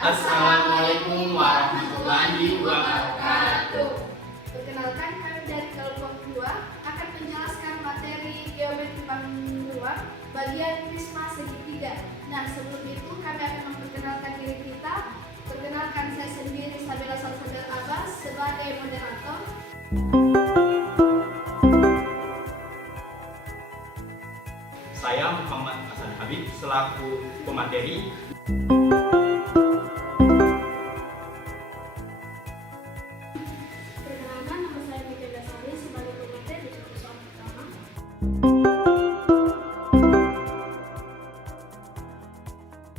Assalamualaikum warahmatullahi wabarakatuh. Perkenalkan, kami dari kelompok 2 akan menjelaskan materi geometri panggung ruang bagian prisma segitiga. Nah, sebelum itu kami akan memperkenalkan diri kita. Perkenalkan, saya sendiri Sabila Salsabel Abbas sebagai moderator. Saya Muhammad Hasan Habib selaku pemateri. Perkenalkan, nama saya Mika Dasari sebagai pemateri untuk soal pertama.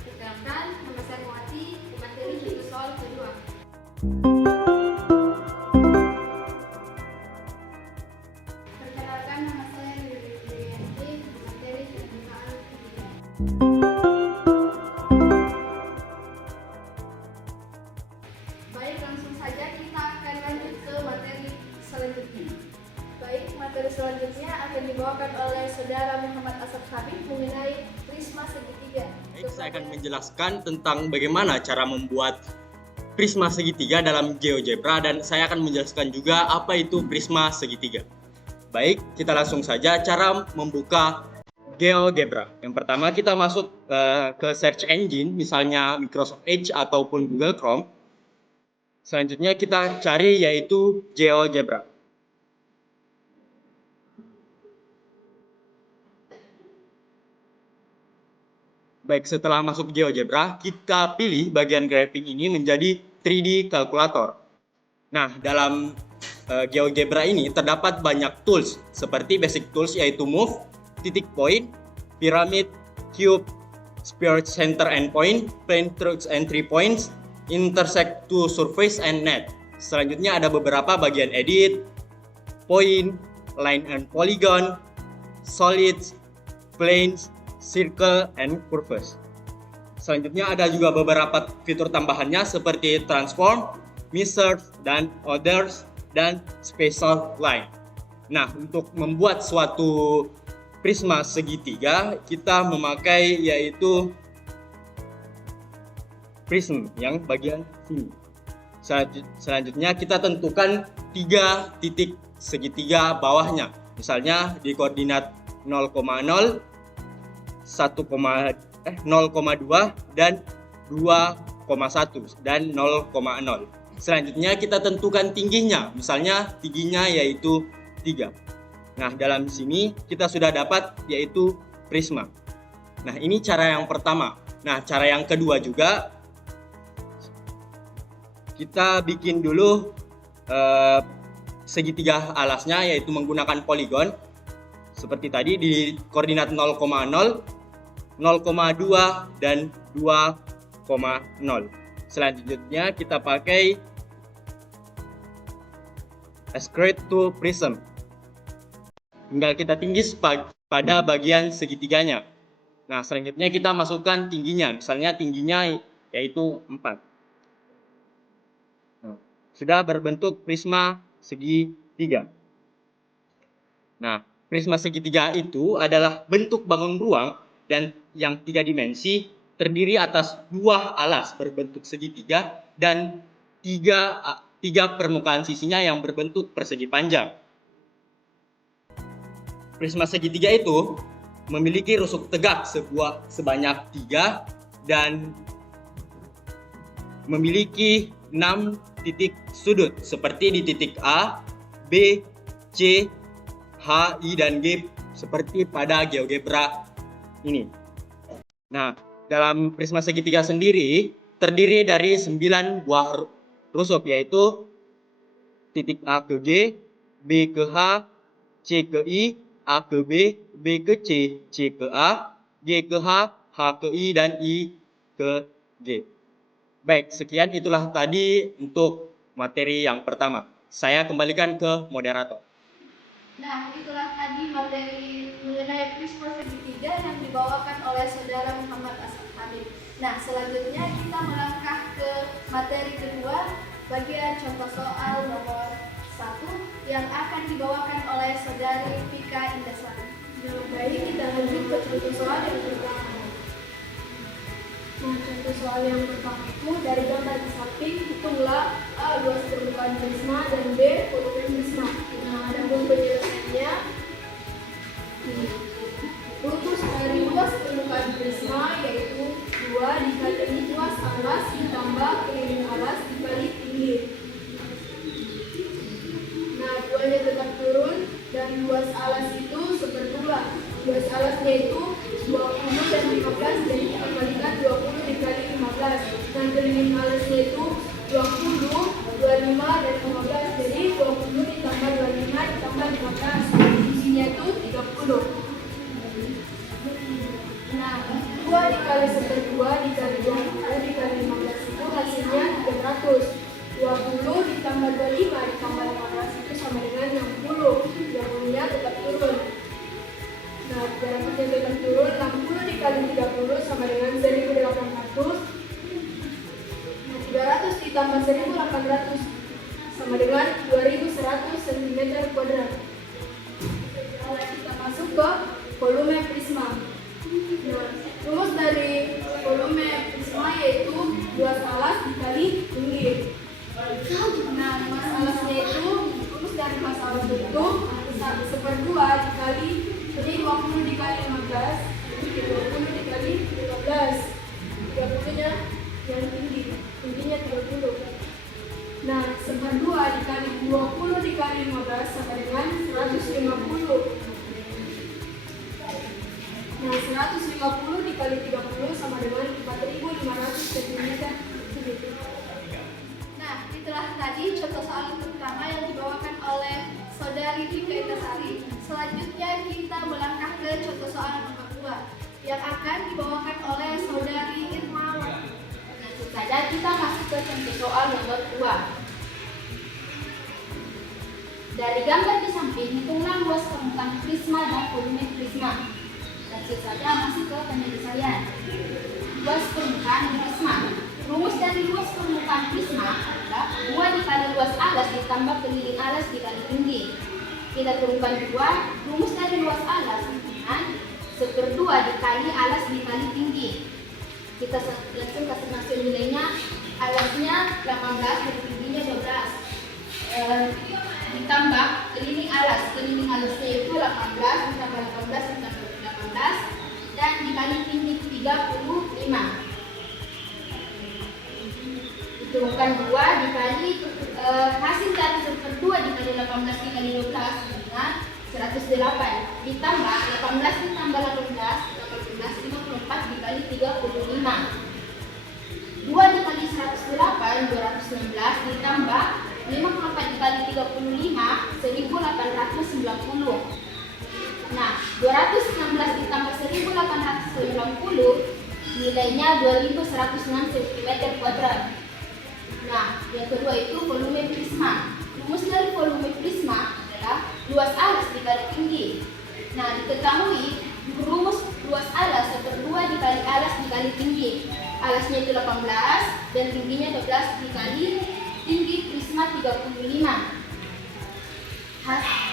Perkenalkan, nama saya Muati, pemateri untuk soal kedua. Perkenalkan, nama saya Rianti, pemateri pembukaan ketiga. Baik, langsung saja kita akan lanjut ke materi selanjutnya. Baik, materi selanjutnya akan dibawakan oleh Saudara Muhammad Asaf Habib mengenai prisma segitiga. Baik, saya akan menjelaskan tentang bagaimana cara membuat prisma segitiga dalam GeoGebra dan saya akan menjelaskan juga apa itu prisma segitiga. Baik, kita langsung saja cara membuka GeoGebra. Yang pertama kita masuk ke search engine, misalnya Microsoft Edge ataupun Google Chrome. Selanjutnya kita cari yaitu GeoGebra. Baik, setelah masuk GeoGebra, kita pilih bagian grafik ini menjadi 3D kalkulator. Nah, dalam GeoGebra ini terdapat banyak tools seperti basic tools yaitu move, titik point, pyramid, cube, sphere center and point, plane truths and 3 points, intersect to surface and net. Selanjutnya ada beberapa bagian edit, point, line and polygon, solids, planes, circle, and curves. Selanjutnya ada juga beberapa fitur tambahannya seperti transform, measure, dan others, dan spatial line. Nah, untuk membuat suatu prisma segitiga, kita memakai yaitu prism yang bagian sini. Selanjutnya kita tentukan 3 titik segitiga bawahnya. Misalnya di koordinat 0,0, 0,2 dan 2,1 dan 0,0. Selanjutnya kita tentukan tingginya, misalnya tingginya yaitu 3. Nah, dalam sini kita sudah dapat yaitu prisma. Nah, ini cara yang pertama. Nah, cara yang kedua juga kita bikin dulu segitiga alasnya yaitu menggunakan poligon. Seperti tadi di koordinat 0,0, 0,2 dan 2,0. Selanjutnya kita pakai Ascribe to prism. Tinggal kita tinggi pada bagian segitiganya. Nah, selanjutnya kita masukkan tingginya. Misalnya tingginya yaitu 4. Nah, sudah berbentuk prisma segitiga. Nah, prisma segitiga itu adalah bentuk bangun ruang dan yang 3 dimensi terdiri atas 2 alas berbentuk segitiga dan 3 permukaan sisinya yang berbentuk persegi panjang. Prisma segitiga itu memiliki rusuk tegak sebanyak 3 dan memiliki 6 titik sudut seperti di titik A, B, C, H, I, dan G seperti pada GeoGebra ini. Nah, dalam prisma segitiga sendiri terdiri dari 9 buah rusuk yaitu titik A ke G, B ke H, C ke I, A ke B, B ke C, C ke A, G ke H, H ke I, dan I ke G. Baik, sekian itulah tadi untuk materi yang pertama. Saya kembalikan ke moderator. Nah, itulah tadi materi mengenai prisma segitiga yang dibawakan oleh Saudara Muhammad Asaf Habib. Nah, selanjutnya kita melangkah ke materi kedua, bagian contoh soal nomor 1 yang akan dibawakan oleh Saudari Pika Indasari. Baik, kita lanjut ke contoh soal yang pertama. Nah, contoh soal yang pertama itu dari permukaan prisma dan B volume prisma. Nah, adapun penyelesaiannya, rumus dari luas permukaan prisma yaitu 2 dikali luas alas ditambah keliling alas dikali tinggi. Nah, 2-nya tetap turun dan luas alas itu seperdua. Luas alasnya itu 20 dan 15, jadi kita kalikan 20 dikali 15. Dan keliling alasnya itu 20, 25 dan 15, jadi 20 ditambah 25 ditambah 15, isinya itu 30. Nah, 2 dikali seperdua dikali 20 dikali 15 itu hasilnya 300. 20 ditambah 25 ditambah 15 itu sama dengan 60. 20-nya tetap turun. Nah, jaraknya tetap turun. 60 dikali 30 sama dengan 1800. Nah, 300 ditambah 1800 sama dengan 2100 cm². Nah, kita masuk ke volume prisma. Nah, rumus dari volume prisma yaitu luas alas dikali tinggi. Nah, luas alasnya itu, rumus dari luas alas itu seperdua dikali, jadi 20 dikali 15, jadi 20 dikali 15. 30-nya yang tinggi, tingginya 30. Nah, seperdua dikali 20 dikali 15 sama dengan 150. Nah, 150 dikali 30 sama dengan 4.500 cm3. Nah, itulah tadi contoh soal pertama yang dibawakan oleh Saudari Dika Itasari. Selanjutnya kita melangkah ke contoh soal nomor 2 yang akan dibawakan oleh Saudari Irmawati. Langsung saja kita masuk ke contoh soal nomor 2. Dari gambar di samping, hitunglah luas permukaan prisma dan volume prisma. Langsung saja masuk ke penyelesaian. Luas permukaan prisma. Rumus dari luas permukaan prisma adalah 2 dikali luas alas ditambah keliling alas dikali tinggi. Kita turunkan 2, rumus dari luas alas dengan seperdua dikali alas dikali tinggi. Kita langsung kasih masuk nilainya. Alasnya 18 dan tingginya 12. Ditambah keliling alasnya itu 18 ditambah 18 ditambah 18 dan dikali tinggi 35. Hitungan 2 dikali hasil dari 1/2 dikali 18 dikali 12 dengan 108 ditambah 18 ditambah 18 54 dikali 35. 2 dikali 108 216 ditambah 54 dikali 35 1890. Nah, 216 ditambah 1890 nilainya 2106 cm². Nah, yang kedua itu volume prisma. Rumus dari volume prisma adalah luas alas dikali tinggi. Nah, diketahui rumus luas alas seperdua dikali alas dikali tinggi. Alasnya itu 18 dan tingginya 12 dikali tinggi prisma 35.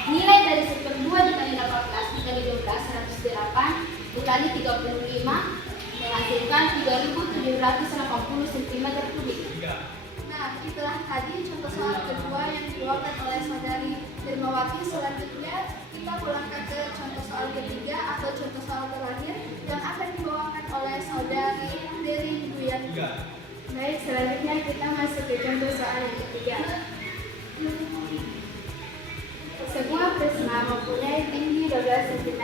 Nilai dari seperdua dikali 18 dikali 12 108 dikali 35 menghasilkan 3780 cm3. Nah, itulah tadi contoh soal kedua yang dibawakan oleh Saudari Irmawati. Selanjutnya kita melangkah ke contoh soal ketiga atau contoh soal terakhir yang akan dibawakan oleh Saudari Derin Duyanti. Baik, selanjutnya kita masuk ke contoh soal yang ketiga. Sebuah prisma mempunyai tinggi 12 cm.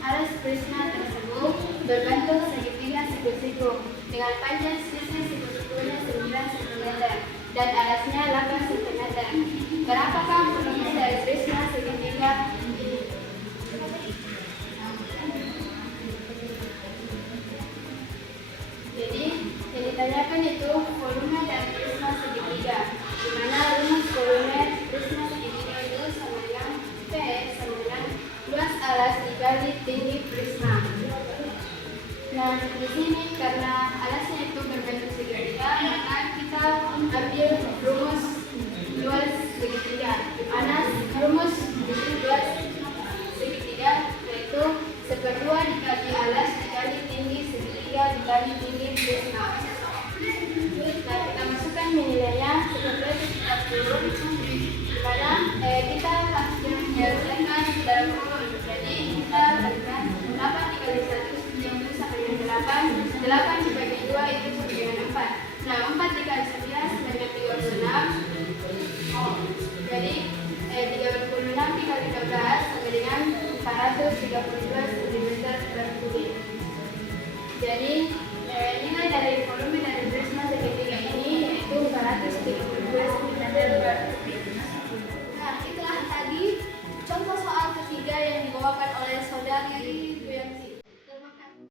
Alas prisma tersebut berbentuk segitiga siku-siku dengan panjang sisi siku-sikunya 9 cm dan alasnya 8 cm. Berapakah volume dari prisma segitiga ini? Jadi, yang ditanyakan itu volume dari prisma segitiga, di mana rumus volume prisma segitiga itu sama dengan P sama dengan luas alas dikali tinggi prisma. Nah, di sini karena alasnya itu berbentuk segitiga, maka kita ambil rumus luas segitiga, di mana rumus luas segitiga yaitu seperdua dikali alas dikali tinggi segitiga dikali tinggi prisma. Nah, kita masukkan nilainya, seperdua kita turun Nah, 4 dikali 11 dengan 36. Oh, jadi 36 dikali 13 sama dengan 432 cm per kubik. Jadi nilai dari volume dari prisma segitiga ini yaitu 432 cm per kubik. Nah, itulah tadi contoh soal ketiga yang dibawakan oleh saudari Duyanti. Terima kasih.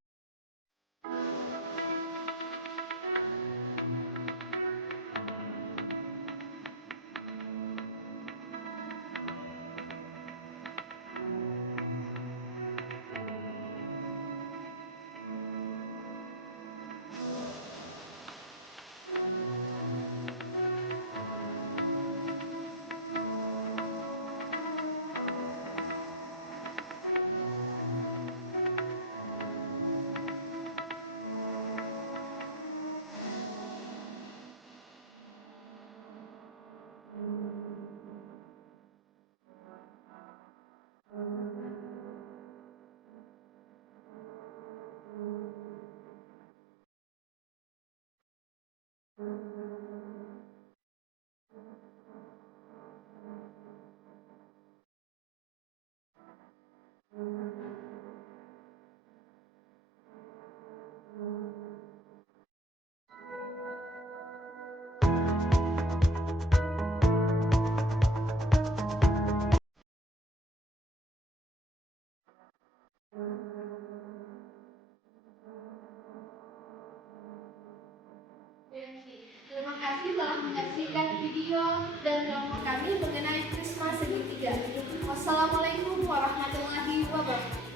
Terima kasih telah menyaksikan video dan kelompok kami mengenai prisma segitiga. Wassalamualaikum warahmatullahi wabarakatuh.